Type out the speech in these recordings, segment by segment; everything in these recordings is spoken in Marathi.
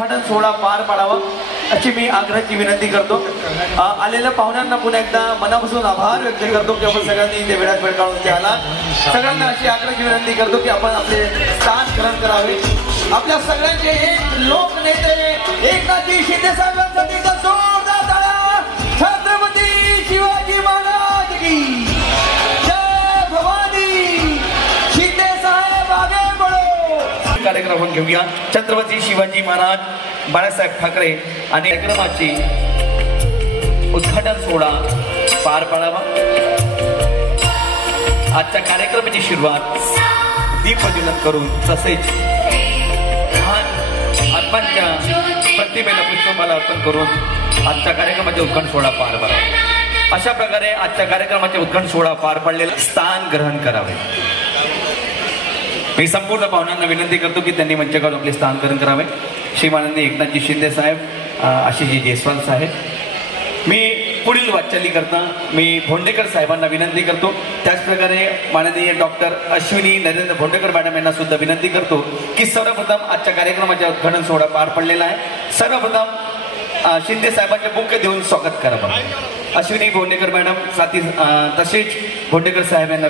उद्घाटन सोहळा पार पाडावा अशी मी आग्रहाची विनंती करतो। आलेल्या पाहुण्यांना पुन्हा एकदा मनापासून आभार व्यक्त करतो की आपण सगळ्यांनी इथे वेळात वेळ काढून इथे आला। सगळ्यांना अशी आग्रहाची विनंती करतो की आपण आपले स्थान ग्रहण करावे। आपल्या सगळ्यांचे एक लोकनेते एकनाथजी शिंदे साहेबांसाठी जोरदार टाळ्या। छत्रपती शिवाजी महाराज की जय भवानी। शिंदे साहेब आगे बढ़ो। कार्यक्रम घेऊया। छत्रपती शिवाजी महाराज बाळासाहेब ठाकरे आणि कार्यक्रमाची उद्घाटन सोहळा पार पाडावा। आजच्या कार्यक्रमाची सुरुवात दीपप्रज्वलन करून तसेच आत्मांच्या प्रतिमेला पुष्पमाला अर्पण करून आजच्या कार्यक्रमाचे उद्घाटन सोहळा पार पाडावा। अशा प्रकारे आजच्या कार्यक्रमाचे उद्घाटन सोहळा पार पडलेला स्थान ग्रहण करावे। मी संपूर्ण पाहुण्यांना विनंती करतो की त्यांनी मंचावर आपले स्थान ग्रहण करावे। श्री माननीय एकनाथजी शिंदे साहेब, आशिषजी जयस्वाल साहेब, मी पुढील वाटचाली करता मी भोंडेकर साहेबांना विनंती करतो। त्याचप्रकारे माननीय डॉक्टर अश्विनी नरेंद्र भोंडेकर मॅडम यांना सुद्धा विनंती करतो की सर्वप्रथम आजच्या कार्यक्रमाचे उद्घाटन सोहळा पार पडलेला आहे। सर्वप्रथम शिंदे साहेबांचे बुके देऊन स्वागत करावं। अश्विनी भोंडेकर मॅडम साथी तसेच भोंडेकर साहेब यांना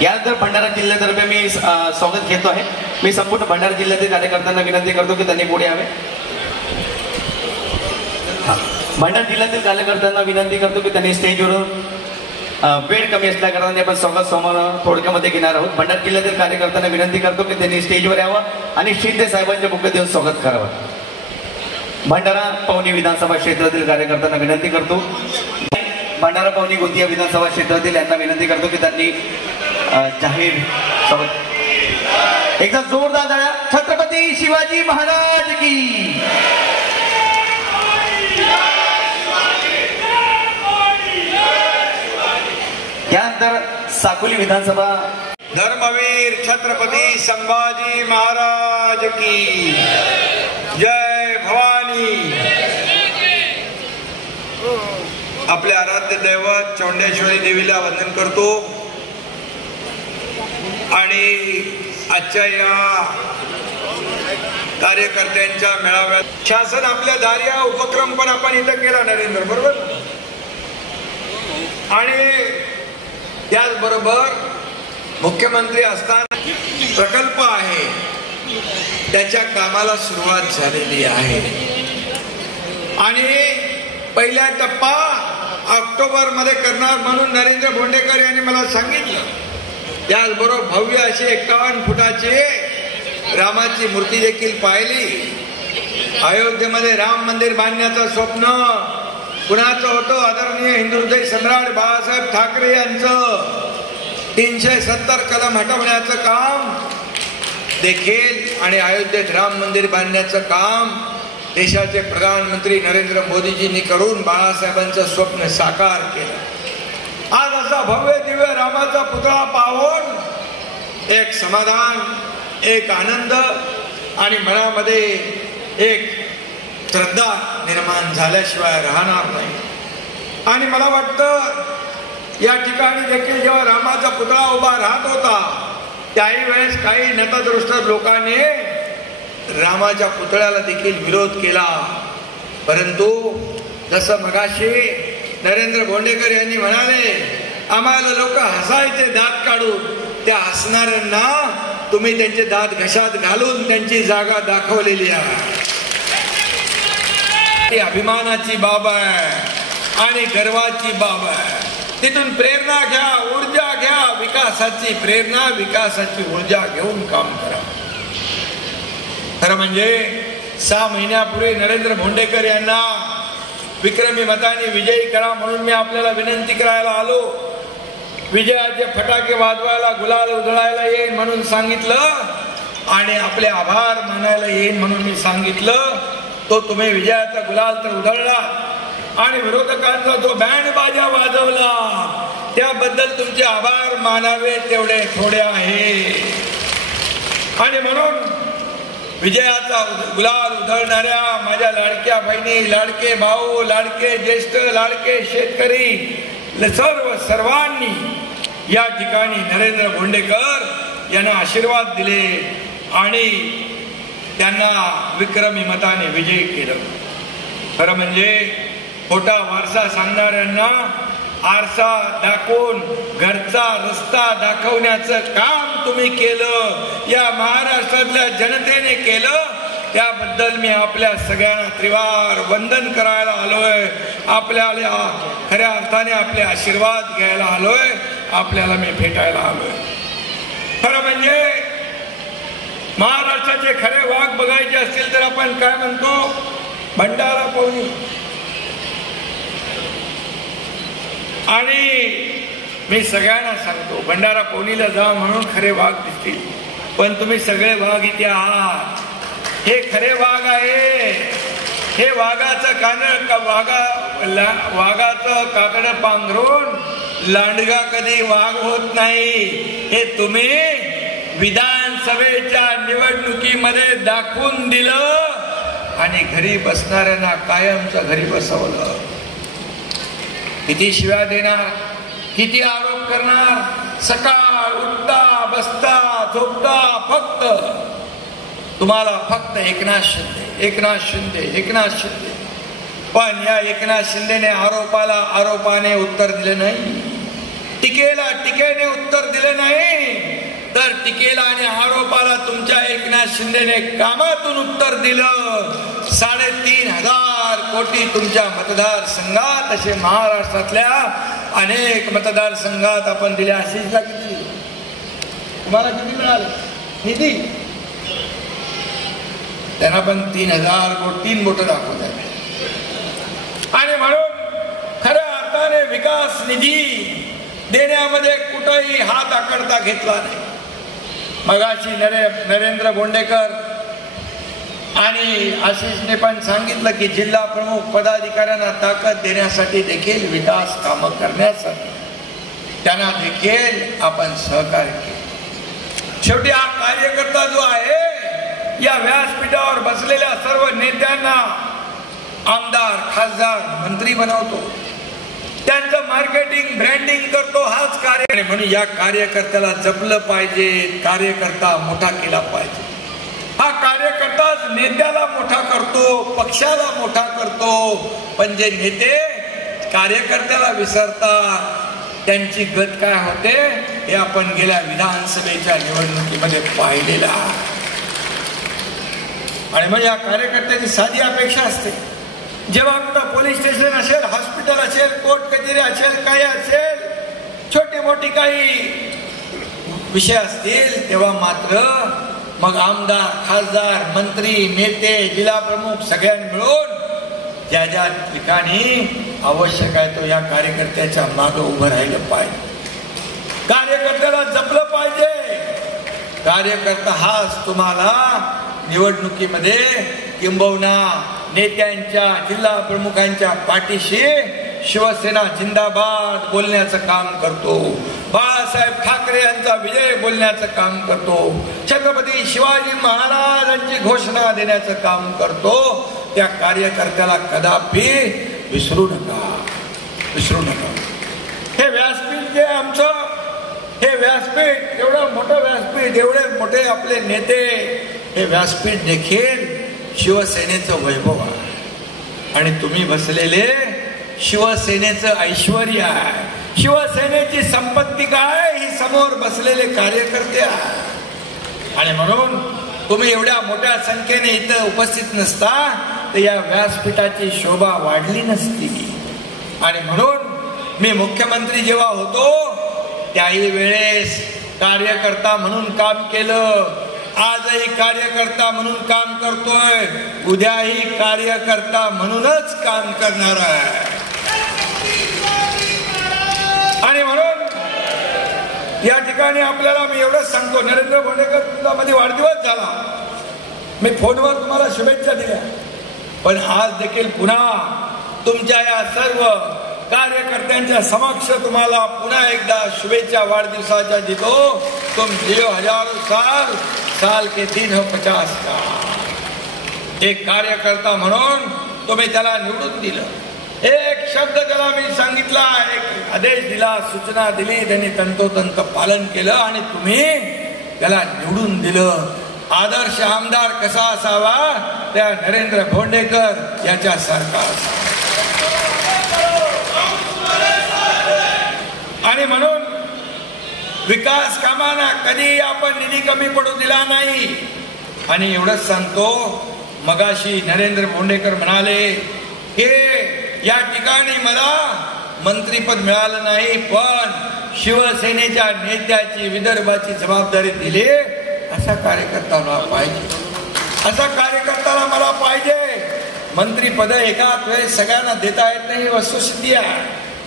यानंतर भंडारा जिल्ह्यातर्फे मी स्वागत घेतो आहे। मी संपूर्ण भंडारा जिल्ह्यातील कार्यकर्त्यांना विनंती करतो की त्यांनी पुढे यावे। भंडारा जिल्ह्यातील कार्यकर्त्यांना विनंती करतो की त्यांनी स्टेजवरून वेळ कमी असल्या कारणाने आपण संवाद संवाद थोडक्यामध्ये घेणार आहोत। भंडारा जिल्ह्यातील कार्यकर्त्यांना विनंती करतो की त्यांनी स्टेजवर यावं आणि शिंदे साहेबांचे बुके देऊन स्वागत करावं। भंडारा पवनी विधानसभा क्षेत्रातील कार्यकर्त्यांना विनंती करतो। भंडारा पवनी गोंदिया विधानसभा क्षेत्रातील यांना विनंती करतो की त्यांनी जाहीर स्वागत। एकदा जोरदार टाळ्या। छत्रपती शिवाजी महाराज की। त्यानंतर साकोली विधानसभा धर्मवीर छत्रपती संभाजी महाराज की जय भवानी। आपले आराध्य दैवत चौंडेश्वरी देवीला वंदन करतो आणि आजच्या या कार्यकर्त्यांच्या मेळाव्यात शासन आपल्या दार्या उपक्रम पण आपण इथं केला नरेंद्र बरोबर। आणि त्याचबरोबर मुख्यमंत्री असताना प्रकल्प आहे त्याच्या कामाला सुरुवात झालेली आहे आणि पहिला टप्पा ऑक्टोबर मध्ये करणार म्हणून नरेंद्र भोंडेकर यांनी मला सांगितलं। त्याचबरोबर भव्य अशी 51 फुटाची रामाची मूर्ती देखील पाहिली। अयोध्येमध्ये राम मंदिर बांधण्याचं स्वप्न कुणाचं होतं? आदरणीय हिंदुहृदय सम्राट बाळासाहेब ठाकरे यांचं 370 कलम हटवण्याचं काम देखील आणि अयोध्येत राम मंदिर बांधण्याचं काम देशाचे प्रधानमंत्री नरेंद्र मोदीजींनी करून बाळासाहेबांचं स्वप्न साकार केलं। आज असा भव्य दिव्य रामाचा पुतळा पाहून एक समाधान, एक आनंद आणि मनामध्ये एक श्रद्धा निर्माण झाल्याशिवाय राहणार नाही। आणि मला वाटतं या ठिकाणी देखील जेव्हा रामाचा पुतळा उभा राहत होता त्याही वेळेस काही नतदृष्ट लोकांनी रामाच्या पुतळ्याला देखील विरोध केला। परंतु जसं मगाशी नरेंद्र भोंडेकर यांनी म्हणाले आम्हाला लोक हसायचे दात काढून, त्या हसणाऱ्यांना तुम्ही त्यांचे दात घशात घालून त्यांची जागा दाखवलेली आहे। ही अभिमानाची बाब आहे आणि गर्वाची बाब आहे। तिथून प्रेरणा घ्या, ऊर्जा घ्या, विकासाची प्रेरणा, विकासाची ऊर्जा घेऊन काम करा। खरं म्हणजे 6 महिन्यापूर्वी नरेंद्र भोंडेकर यांना विक्रमी मताने विजयी करा म्हणून मी आपल्याला विनंती करायला आलो। विजयाचे फटाके वाजवायला, गुलाल उधळायला येईल म्हणून सांगितलं आणि आपले आभार मानायला येईल म्हणून मी सांगितलं। तो तुम्ही विजयाचा गुलाल तर उधळला आणि विरोधकांचा जो बँड बाजा वाजवला त्याबद्दल तुमचे आभार मानावे तेवढे थोडे आहे। आणि म्हणून विजयाचा गुलाल उधळणाऱ्या माझ्या लाडक्या बहिणी, लाडके भाऊ, लाडके ज्येष्ठ, लाडके शेतकरी सर्वांनी या ठिकाणी नरेंद्र भोंडेकर यांना आशीर्वाद दिले आणि त्यांना विक्रमी मताने विजयी केलं. खरं म्हणजे खोटा वारसा सांगणाऱ्यांना आरसा दाखवून घरचा रस्ता दाखवण्याचं काम तुम्ही केलं, या महाराष्ट्रातल्या जनतेने केलं. त्याबद्दल मी आपल्या सगळ्यांना त्रिवार वंदन करायला आलोय. आपल्याला खऱ्या अर्थाने आपले आशीर्वाद घ्यायला आलोय, आपल्याला मी भेटायला आलोय. खरं म्हणजे महाराष्ट्राचे खरे वाघ बघायचे असतील तर आपण काय म्हणतो, भंडारा पवनी. आणि मी सगळ्यांना सांगतो, भंडारा पवनीला जा म्हणून खरे वाघ दिसतील, पण तुम्ही सगळे वाघ इथे आहात. हे खरे वाघ आहे. हे वाघाचं कातड पांघरून लांडगा कधी वाघ होत नाही. हे तुम्ही विधानसभेच्या निवडणुकीमध्ये दाखवून दिलं आणि घरी बसणाऱ्यांना कायमचं घरी बसवलं. किती शिव्या देणार, किती आरोप करणार, सकाळ उठता बसता झोपता फक्त तुम्हाला फक्त एकनाथ शिंदे, एकनाथ शिंदे, एकनाथ शिंदे. पण या एकनाथ शिंदेने आरोपाने उत्तर दिले नाही, टीकेला टीकेने उत्तर दिले नाही, तर टीकेला आणि आरोपाला तुमच्या एकनाथ शिंदेने कामातून उत्तर दिलं. 3,500 कोटी तुमच्या मतदारसंघात, असे महाराष्ट्रातल्या अनेक मतदारसंघात आपण दिले. आशिषला किती, तुम्हाला किती मिळाले निधी? त्यांना पण 3,000 कोटी, 3 बोट दाखवतात. आणि म्हणून खऱ्या अर्थाने विकास निधी देण्यामध्ये कुठेही हात आकडता घेतला नाही. मगाशी नरेंद्र भोंडेकर आणि आशिषने पण सांगितलं की जिल्हा प्रमुख पदाधिकाऱ्यांना ताकद देण्यासाठी देखील, विकास कामं करण्यासाठी त्यांना देखील आपण सहकार्य केले. शेवटी हा कार्यकर्ता जो आहे, या व्यासपीठावर बसलेल्या सर्व नेत्यांना आमदार, खासदार, मंत्री बनवतो, त्यांचं मार्केटिंग, ब्रँडिंग करतो. हाच कार्य म्हणून या कार्यकर्त्याला जपलं पाहिजे, कार्यकर्ता मोठा केला पाहिजे. हा कार्यकर्ताच नेत्याला मोठा करतो, पक्षाला मोठा करतो. पण जे नेते कार्यकर्त्याला विसरतात, त्यांची गत काय होते हे आपण गेल्या विधानसभेच्या निवडणुकीमध्ये पाहिलेलं आहे. आणि मग या कार्यकर्त्याची साधी अपेक्षा असते, जेव्हा कुठं पोलीस स्टेशन असेल, हॉस्पिटल असेल, कोर्ट कचेरी असेल, काही असेल, छोटी मोठी काही विषय असतील, तेव्हा मात्र मग आमदार, खासदार, मंत्री, नेते, जिल्हा प्रमुख सगळ्यांनी मिळून ज्या ज्या ठिकाणी आवश्यक आहे तो या कार्यकर्त्याच्या मागे उभं राहिलं पाहिजे. कार्यकर्त्याला जपलं पाहिजे. कार्यकर्ता हाच तुम्हाला निवडणुकीमध्ये किंबहुना नेत्यांच्या, जिल्हा प्रमुखांच्या पाठीशी शिवसेना जिंदाबाद बोलण्याचं काम करतो. बाळासाहेब ठाकरे यांचा विजय बोलण्याचं काम करतो. छत्रपती शिवाजी महाराजांची घोषणा देण्याचं काम करतो. त्या कार्यकर्त्याला कदापि विसरू नका, विसरू नका. हे व्यासपीठ जे आमचं, हे व्यासपीठ, एवढं मोठं व्यासपीठ, एवढे मोठे आपले नेते, हे व्यासपीठ देखील शिवसेनेचं वैभव आहे. आणि तुम्ही बसलेले शिवसेनेचं ऐश्वर्य आहे. शिवसेनेची संपत्ती काय, ही समोर बसलेले कार्यकर्ते आहे. आणि म्हणून तुम्ही एवढ्या मोठ्या संख्येने इथं उपस्थित नसता तर या व्यासपीठाची शोभा वाढली नसती. आणि म्हणून मी मुख्यमंत्री जेव्हा होतो त्याही वेळेस कार्यकर्ता म्हणून काम केलं. आजही कार्यकर्ता म्हणून काम करतोय, उद्याही कार्यकर्ता म्हणूनच काम करणार आहे. आणि म्हणून या ठिकाणी आपल्याला मी एवढंच सांगतो, नरेंद्र भोंडेकर तुमचा मध्ये वाढदिवस झाला, मी फोनवर तुम्हाला शुभेच्छा दिल्या, पण आज देखील पुन्हा तुमच्या या सर्व कार्यकर्त्यांच्या समक्ष तुम्हाला पुन्हा एकदा शुभेच्छा वाढदिवसाच्या देतो. तुम जियो हजारों साल, साल के दिन हो 50 का. एक कार्यकर्ता म्हणून तुम्ही त्याला निवडून दिलं, एक शब्द त्याला मी सांगितला, एक आदेश दिला, सूचना दिली, त्यांनी तंतोतंत पालन केलं आणि तुम्ही त्याला निवडून दिलं. आदर्श आमदार कसा असावा? त्या नरेंद्र भोंडेकर याच्यासारखा असावा. आणि म्हणून विकास कामांना कधी आपण निधी कमी पडू दिला नाही. आणि एवढंच सांगतो, मगाशी नरेंद्र भोंडेकर म्हणाले की या ठिकाणी मला मंत्रीपद मिळालं नाही, पण शिवसेनेच्या नेत्याची विदर्भाची जबाबदारी दिली. असा कार्यकर्ता मला पाहिजे, असा कार्यकर्त्याला मला पाहिजे. मंत्रीपद एकाच वेळेस सगळ्यांना देता येत नाही, वस्तुस्थिती आहे.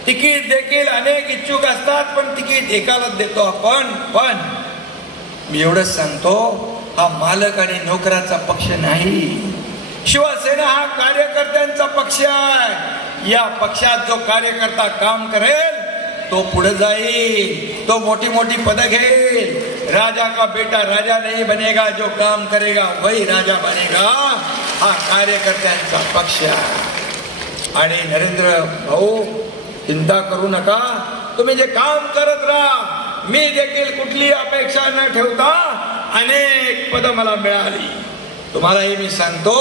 तिकीट देखील अनेक इच्छुक असतात, पण तिकीट एकालाच देतो आपण. पण मी एवढंच सांगतो, हा मालक आणि नोकराचा पक्ष नाही. शिवसेना हा कार्यकर्त्यांचा पक्ष आहे. या पक्षात जो कार्यकर्ता काम करेल तो पुढे जाईल, तो मोठी मोठी पद घेईल. राजा का बेटा राजा नहीं बनेगा, जो काम करेगा वही राजा बनेगा. हा कार्यकर्त्यांचा पक्ष आहे. आणि नरेंद्र भाऊ, चिंता करू नका, तुम्ही जे काम करत राहा. मी देखील कुठली अपेक्षा न ठेवता अनेक पद मला मिळाली. तुम्हालाही मी सांगतो,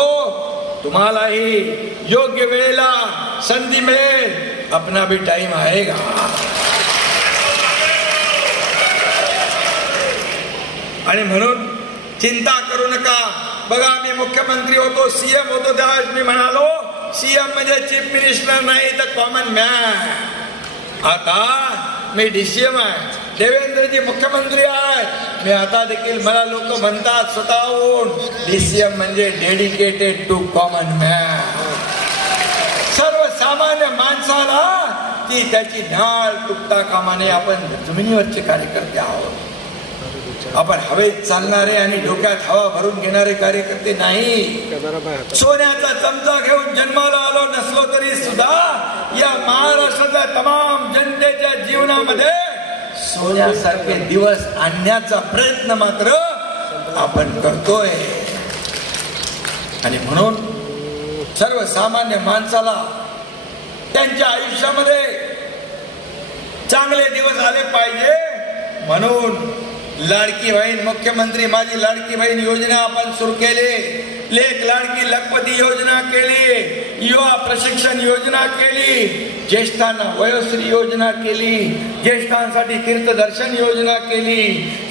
तुम्हालाही योग्य वेळेला संधी मिळेल. अपना भी टाइम आएगा. आणि म्हणून चिंता करू नका. बघा, मी मुख्यमंत्री होतो, सीएम होतो, त्यावेळेस मी म्हणालो सीएम म्हणजे चीफ मिनिस्टर नाही तर कॉमन मॅन. आता मी डीसीएम आहे, देवेंद्रजी मुख्यमंत्री आहेत. मी आता देखील मला लोक म्हणतात स्वतःहून, डीसीएम म्हणजे डेडिकेटेड टू कॉमन मॅन. सर्वसामान्य माणसाला ती त्याची नाळ तुटता कामा नये. आपण जमिनीवरचे कार्यकर्ते आहोत. आपण हवेत चालणारे आणि डोक्यात हवा भरून घेणारे कार्यकर्ते नाही. सोन्याचा चमचा घेऊन जन्माला आलो नसलो तरी सुद्धा या महाराष्ट्राच्या तमाम जनतेच्या जीवनामध्ये सोन्यासारखे दिवस आणण्याचा प्रयत्न मात्र आपण करतोय. आणि म्हणून सर्वसामान्य माणसाला त्यांच्या आयुष्यामध्ये चांगले दिवस आले पाहिजे. म्हणून लाडकी बहीण, मुख्यमंत्री माझी लाडकी बहीण योजना आपण सुरू केली. लेक लाडकी लखपती योजना केली. युवा प्रशिक्षण योजना केली. ज्येष्ठांना वयोश्री योजना केली. ज्येष्ठांसाठी तीर्थदर्शन योजना केली.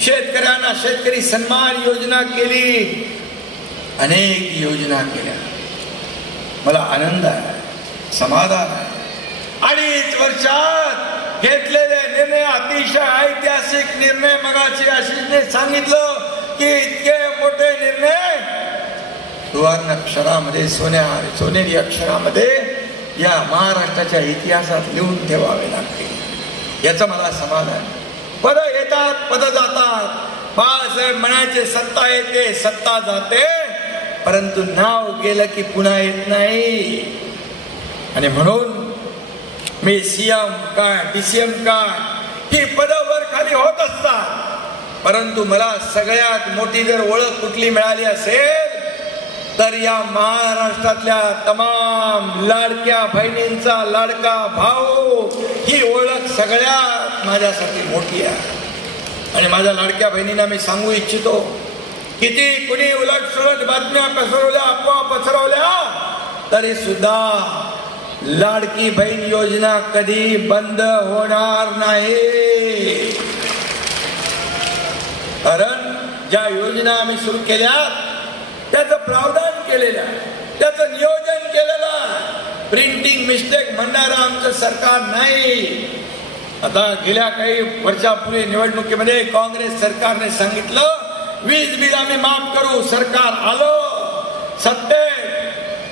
शेतकऱ्यांना शेतकरी सन्मान योजना केली. अनेक योजना केल्या. मला आनंद आहे, समाधान आहे. 2.5 वर्षात घेतलेले निर्णय अतिशय ऐतिहासिक निर्णय. मगाशी आशिषने सांगितलं की इतके मोठे निर्णय सुवर्ण अक्षरामध्ये, सोनेरी अक्षरामध्ये या महाराष्ट्राच्या इतिहासात लिहून ठेवावे लागते. याचं मला समाधान. पद येतात, पद जातात. बाळासाहेब म्हणायचे, सत्ता येते, सत्ता जाते, परंतु नाव गेलं की पुन्हा येत नाही. आणि म्हणून मी सीएम काय, डीसीएम काय, ही पद वर खाली होत असतात. परंतु मला सगळ्यात मोठी जर ओळख कुठली मिळाली असेल तर या महाराष्ट्रातल्या तमाम लाडक्या बहिणींचा लाडका भाऊ, ही ओळख सगळ्यात माझ्यासाठी मोठी आहे. आणि माझ्या लाडक्या बहिणींना मी सांगू इच्छितो, किती कुणी उलट सुलट बातम्या पसरवल्या, अफवा पसरवल्या, तरी सुद्धा लाडकी बहीण योजना कधी बंद होणार नाही. कारण ज्या योजना आम्ही सुरू केल्या त्याचं प्रावधान केलेलं आहे, त्याचं नियोजन केलेलं आहे. प्रिंटिंग मिस्टेक म्हणणारं आमचं सरकार नाही. आता गेल्या काही वर्षापूर्वी निवडणुकीमध्ये काँग्रेस सरकारने सांगितलं वीज बिल आम्ही माफ करू. सरकार आलं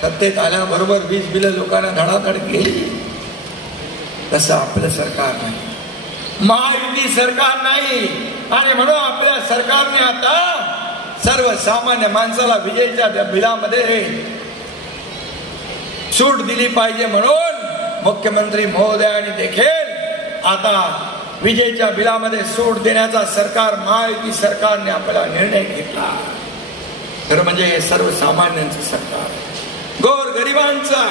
सत्तेत आल्याबरोबर वीज बिल लोकांना धडाधड गेली. तसं आपलं सरकार नाही, महायुती सरकार नाही. आणि म्हणून आपल्या सरकारने आता सर्वसामान्य माणसाला विजेच्या बिलामध्ये सूट दिली पाहिजे. म्हणून मुख्यमंत्री महोदयांनी देखील आता विजेच्या बिलामध्ये सूट देण्याचा सरकार, महायुती सरकारने आपला निर्णय घेतला. खरं म्हणजे हे सर्वसामान्यांचं सरकार. समाजाचा, गोरगरिबांचा.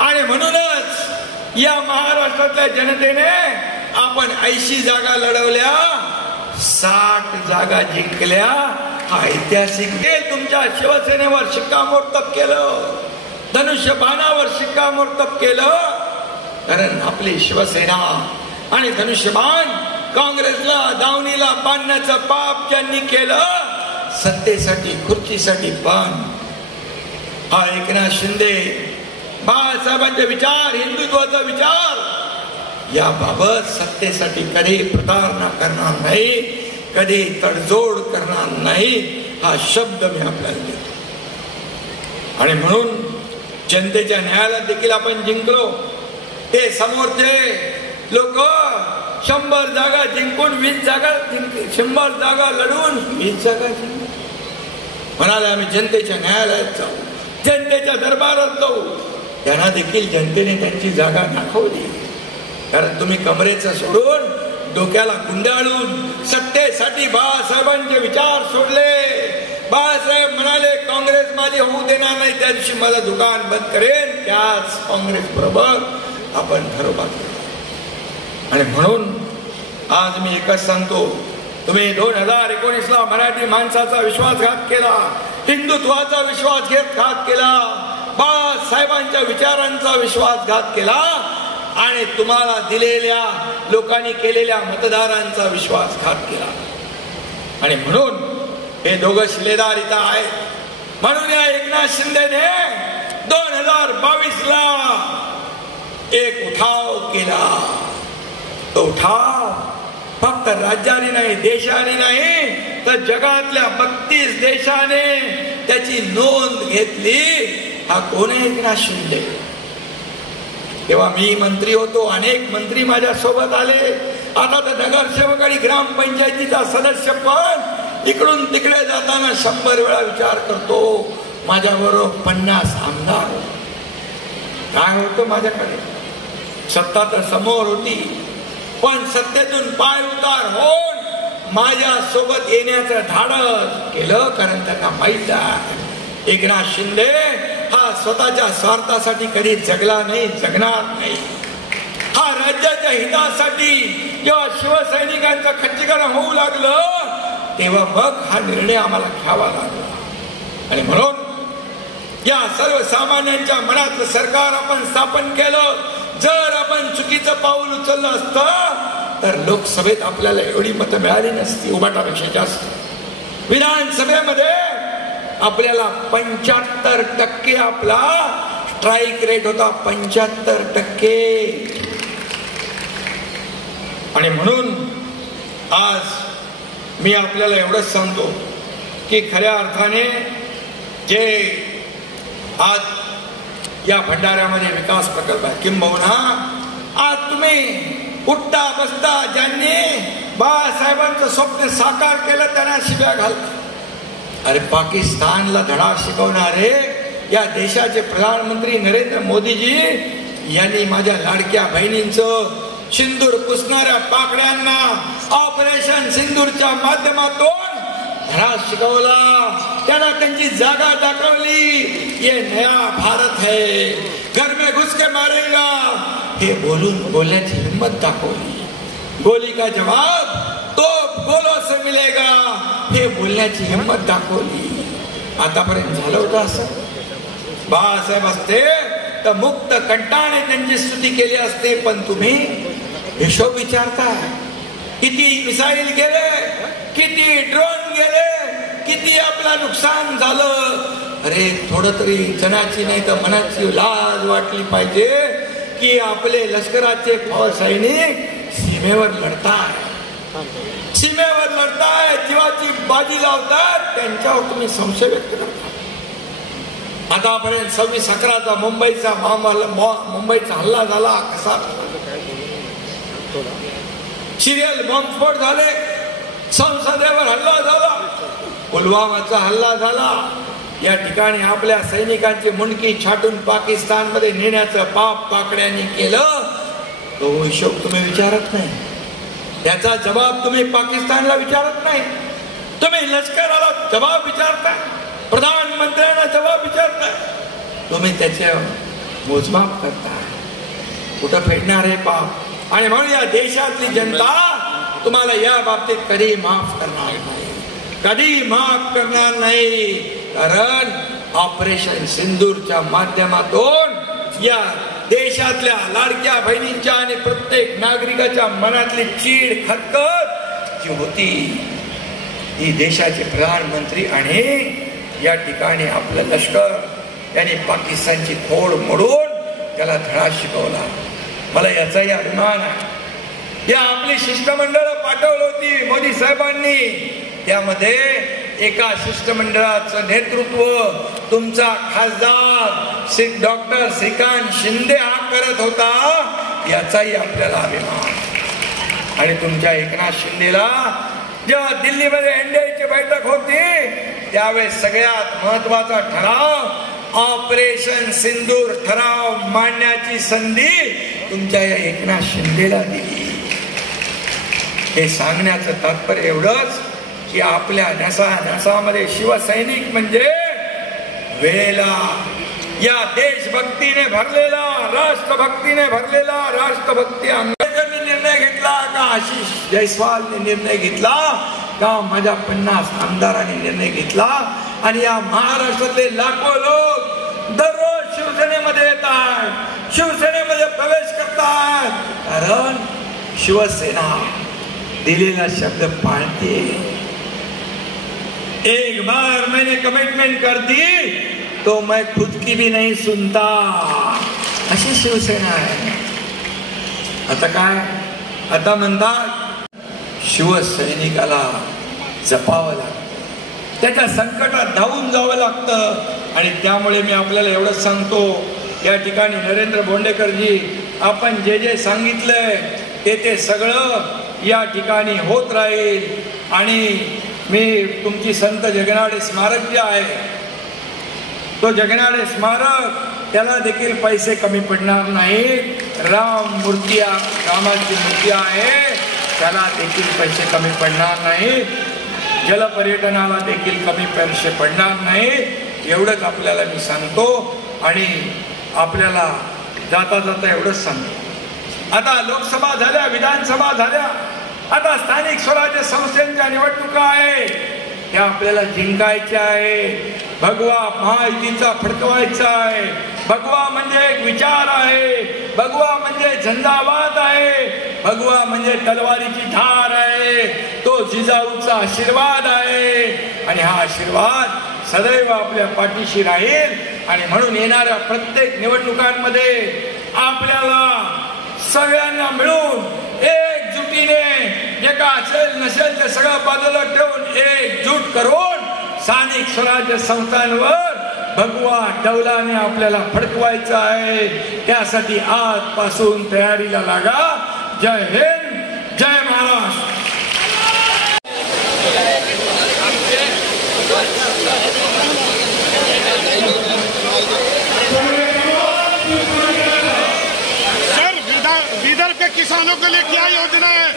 आणि म्हणूनच या महाराष्ट्रातल्या जनतेने आपण 80 जागा लढवल्या, 60 जागा जिंकल्या. हा ऐतिहासिक तुमच्या शिवसेनेवर शिक्कामोर्तब केलं, धनुष्यबाणावर शिक्कामोर्तब केलं. कारण आपली शिवसेना आणि धनुष्यबाण काँग्रेसला दावणीला बांधण्याचं पाप ज्यांनी केलं, सत्तेसाठी खुर्चीसाठी पण. हा एकनाथ शिंदे बाळासाहेबांचे विचार, हिंदुत्वाचा विचार, याबाबत सत्तेसाठी कधी प्रतारणा करणार नाही, कधी तडजोड करणार नाही, हा शब्द मी आपल्याला देतो. आणि म्हणून जनतेच्या न्यायालयात देखील आपण जिंकलो. ते समोरचे लोक 100 जागा जिंकून 20 जागा 100 जागा लढून 20 जागा जिंकून म्हणाले आम्ही जनतेच्या न्यायालयात जाऊ, जनतेच्या दरबारात जाऊ. त्यांना देखील जनतेने त्यांची जागा दाखवली. कारण तुम्ही कमरेचं सोडून डोक्याला गुंडाळून सत्तेसाठी बाळासाहेबांचे विचार सोडले. बाळासाहेब म्हणाले काँग्रेस माझी होऊ देणार नाही, त्या दिवशी माझं दुकान बंद करेन. त्याच काँग्रेस बरोबर आपण ठरवला. आणि म्हणून आज मी एकच सांगतो, तुम्ही 2019ला मराठी माणसाचा विश्वासघात केला, हिंदुत्वाचा विश्वासघात केला, बाळासाहेबांच्या विचारांचा विश्वासघात केला आणि तुम्हाला दिलेल्या लोकांनी केलेल्या मतदारांचा विश्वासघात केला. आणि म्हणून हे दोघं शिलेदार इथं आहेत. म्हणून या एकनाथ शिंदेने 2022ला एक उठाव केला. तो उठाव फक्त राज्याने नाही, देशाने नाही, तर जगातल्या 32 देशाने त्याची नोंद घेतली. हा कोण आहे? एकनाथ शिंदे. तेव्हा मी मंत्री होतो, अनेक मंत्री माझ्या सोबत आले. आता तर नगरसेवक आणि ग्रामपंचायतीचा सदस्य पण इकडून तिकडे जाताना 100 वेळा विचार करतो, माझ्याबरोबर 50 आमदार. काय होतं माझ्याकडे? सत्ता तर समोर होती, पण सत्तेतून पाय उतार होऊन माझ्या सोबत येण्याचं धाडस केलं. कारण त्यांना माहित आहे एकनाथ शिंदे हा स्वतःच्या स्वार्थासाठी कधी जगला नाही, जगणार नाही. हा राज्याच्या हितासाठी जेव्हा शिवसैनिकांचं खच्चीकरण होऊ लागलं तेव्हा मग हा निर्णय आम्हाला घ्यावा लागला. आणि म्हणून या सर्वसामान्यांच्या मनातलं सरकार आपण स्थापन केलं. जर आपण चुकीचं पाऊल उचललं असतं तर लोकसभेत आपल्याला एवढी मतं मिळाली नसती, उभाटापेक्षा जास्त. विधानसभेमध्ये आपल्याला 75% आपला स्ट्राईक रेट होता, 75%. आणि म्हणून आज मी आपल्याला एवढंच सांगतो की खऱ्या अर्थाने जे आज या भंडाऱ्यामध्ये विकास प्रकल्प आहे, किंबहुना आज तुम्ही उठता बसता ज्यांनी बाळासाहेबांचं स्वप्न साकार केलं त्यांना शिव्या घालता. अरे पाकिस्तानला धडा शिकवणारे या देशाचे प्रधानमंत्री नरेंद्र मोदीजी यांनी माझ्या लाडक्या बहिणींचं सिंदूर पुसणाऱ्या पाकड्यांना ऑपरेशन सिंदूरच्या माध्यमातून धडा शिकवला. त्यांना त्यांची जागा दाखवली. ये नया भारत है, घर में घुस के मारेगा हे बोलून बोलण्याची हिंमत दाखवली. गोली का जवाब तो गोलों से मिलेगा हे बोलण्याची हिंमत दाखवली. आतापर्यंत झालं होतं असं? बाळासाहेब असते तर मुक्त कंठाने त्यांची स्तुती केली असते. पण तुम्ही हिशोब विचारताय. किती मिसाईल गेले, किती ड्रोन गेले, किती आपलं नुकसान झालं. अरे थोडं तरी जनाची नाही तर मनाची लाज वाटली पाहिजे की आपले लष्कराचे सैनिक सीमेवर लढताय, सीमेवर लढताय, जीवाची बाजी लावतात. त्यांच्यावर तुम्ही संशय व्यक्त करता. आतापर्यंत 26/11चा मुंबईचा हल्ला झाला कसा? सिरियल बॉम्बस्फोट झाले, संसदेवर हल्ला झाला, पुलवामाचा हल्ला झाला. या ठिकाणी आपल्या सैनिकांची मुंडकी छाटून पाकिस्तान मध्ये नेण्याचं पाप पाकड्यांनी केलं. तो हिशोब तुम्ही विचारत नाही. त्याचा जबाब तुम्ही पाकिस्तानला विचारत नाही. तुम्ही लष्कराला जबाब विचारताय, प्रधानमंत्र्यांना जबाब विचारताय. तुम्ही त्याचे मोजमाप करता, कुठं फेडणार आहे पाप. आणि म्हणून या देशातली जनता तुम्हाला या बाबतीत कधी माफ करणार नाही, कधी माफ करणार नाही. कारण ऑपरेशन सिंदूरच्या माध्यमातून या देशातल्या लाडक्या बहिणींच्या आणि प्रत्येक नागरिकाच्या मनातली चीड खतखत जी होती ही देशाचे प्रधानमंत्री आणि या ठिकाणी आपलं लष्कर यांनी पाकिस्तानची खोड मोडून त्याला धडा शिकवला. मला याचाही अभिमान आहे. या आपली शिष्टमंडळ पाठवली होती मोदी साहेबांनी, त्यामध्ये एका शिष्टमंडळाचं नेतृत्व तुमचा खासदार डॉक्टर श्रीकांत शिंदे हा करत होता, याचाही आपल्याला अभिमान. आणि तुमच्या एकनाथ शिंदेला जेव्हा दिल्लीमध्ये एनडीएची बैठक होती त्यावेळेस सगळ्यात महत्वाचा ठराव ऑपरेशन सिंदूर ठराव मांडण्याची संधी तुमच्या या एकनाथ शिंदेला दिली. हे सांगण्याचं तात्पर्य एवढंच की आपल्या नसामध्ये शिवसैनिक म्हणजे वेळेला या देशभक्तीने भरलेला, राष्ट्रभक्तीने भरलेला, राष्ट्रभक्ती आंबेडकरने निर्णय घेतला का आशिष जयस्वालने निर्णय घेतला का माझ्या 50 आमदारांनी निर्णय घेतला. आणि या महाराष्ट्रातले लाखो लोक दररोज शिवसेनेमध्ये येतात, शिवसेनेमध्ये प्रवेश करतात, कारण शिवसेना दिलेला शब्द पाळते. एक बार मैंने कमिटमेंट कर दी तो मैं खुद की भी नहीं सुनता, अशी शिवसेना आहे. आता काय, आता म्हणतात शिवसैनिकाला जपावं लागतं, त्याच्या संकटात धावून जावं लागतं. आणि त्यामुळे मी आपल्याला एवढंच सांगतो, या ठिकाणी नरेंद्र भोंडेकरजी आपण जे जे सांगितलंय ते सगळं या ठिकाणी होत राहील. आणि मी तुमची संत जगनाडे स्मारक जे आहे तो जगनाडे स्मारक त्याला देखील पैसे कमी पडणार नाहीत. रामाची मूर्ती आहे त्याला देखील पैसे कमी पडणार नाहीत, जलपर्यटनाला देखील कमी पैसे पडणार नाहीत. एवढंच आपल्याला मी सांगतो. आणि आपल्याला जाता जाता एवढंच सांगतो, आता लोकसभा झाल्या, विधानसभा झाल्या, आता स्थानिक स्वराज्य संस्थांच्या निवडणुका आहे, त्या आपल्याला जिंकायच्या आहे. भगवा महायुतीचा फडकवायचा आहे. भगवा म्हणजे एक विचार आहे, भगवा म्हणजे झंझावात आहे, भगवा म्हणजे तलवारीची धार आहे, तो जिजाऊचा आशीर्वाद आहे. आणि हा आशीर्वाद सदैव आपल्या पाठीशी राहील. आणि म्हणून येणाऱ्या प्रत्येक निवडणुकांमध्ये आपल्याला सगळ्यांना मिळून एकजुटीने जे का असेल नसेल ते सगळं बाजूला ठेवून एकजूट करून स्थानिक स्वराज्य संस्थांवर भगवा डौलाने आपल्याला फडकवायचं आहे. त्यासाठी आजपासून तयारीला लागा. जय हिंद, जय महाराष्ट्र. विदर्भ के किसानों के लिए क्या योजना है?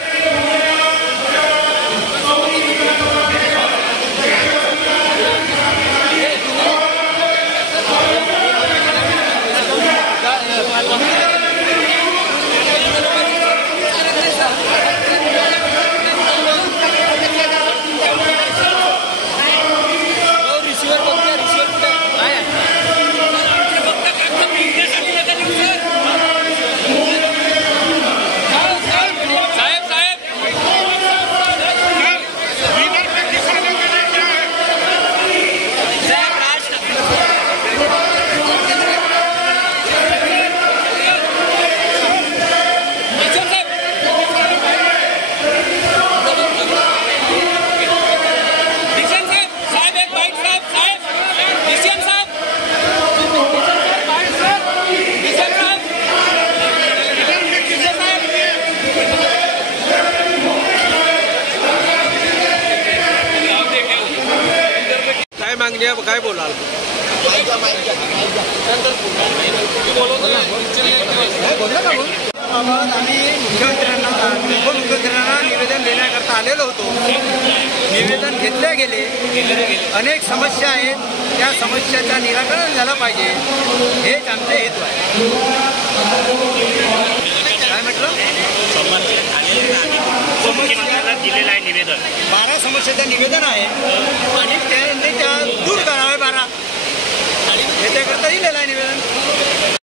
काय बोलाल? बोला याबाबत आम्ही उपमुख्यमंत्र्यांना निवेदन देण्याकरता आलेलो होतो. निवेदन घेतले गेले. अनेक समस्या आहेत, त्या समस्याचं निराकरण झालं पाहिजे, हेच आमचे हेतू आहे. काय म्हटलं? दिलेलं आहे निवेदन. 12 समस्याचं निवेदन आहे आणि त्या दूर करावे 12.